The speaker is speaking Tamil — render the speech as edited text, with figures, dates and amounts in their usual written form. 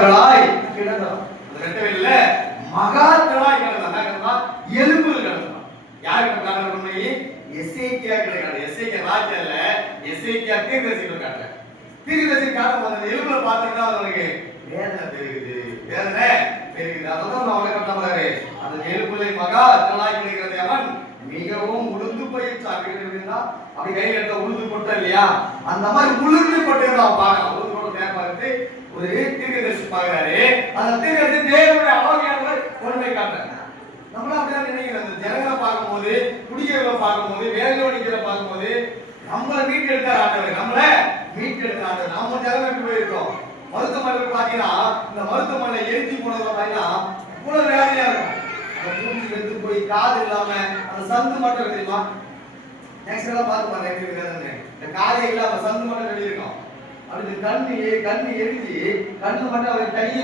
கிழாய் கிடந்தோம். அந்த ரெட்டவேல மகா கிழாய் கிடந்தா எலும்பு கிடந்தோம். யார் கிடந்தாங்க உண்மையே? எசேக்கியா கிடந்தாங்க. எசேக்கியா ராஜா இல்ல, எசேக்கியா தீர்க்கதரிசி கிடந்தாங்க. தீர்க்கதரிசி காட்டும் போது எலும்புல பார்த்தீங்கன்னா அவருக்கு வேதனை பெருகுது, வேதனை பெருகுது. அதான் நான் அவரை கட்டறாரு. அந்த எலும்புல மகா கிழாய் கிடக்கிறது அவன் மிகவும் உளுந்து போய் சாப்பிடுறதுன்னா அப்படி கையில எடுத்த உளுந்து போட்ட இல்லையா, அந்த மாதிரி உளுந்து போட்டுதான் பாருங்க. உளுந்து போட்டு நேரமா இருந்து ஒரு தீர்க்கதரிசி பாக்குறாரு. அந்த தீர்க்கதரிசி தேவனுடைய ஆவியானவர் உண்மை காட்டுறாரு. நம்மளும் அப்படிதான் நினைக்கிறோம். அந்த ஜனங்களை பார்க்கும்போது, குடிக்கிறவங்களை பார்க்கும்போது, வேலையோடிக்கிற பார்க்கும்போது நம்மளை மீட்டெடுக்கிற ஆண்டவர், நம்மளை மீட்டெடுக்கிற ஆண்டவர். நம்ம ஜனங்களுக்கு போயிருக்கோம். மருத்துவமனை பாத்தீங்கன்னா இந்த மருத்துவமனை எரிஞ்சு போனதை பாத்தீங்கன்னா இவ்வளவு வேலையா இருக்கும். அந்த மூச்சு எடுத்து போய் காது இல்லாம அந்த சந்து மட்டும் தெரியுமா, நேச்சுரலா பார்த்து பாருங்க. இந்த காதே இல்லாம சந்து மட்டும் வெளியிருக்கும். அப்படி கண்ணு எரிஞ்சு கண்ணு மட்டும் அவர் கையை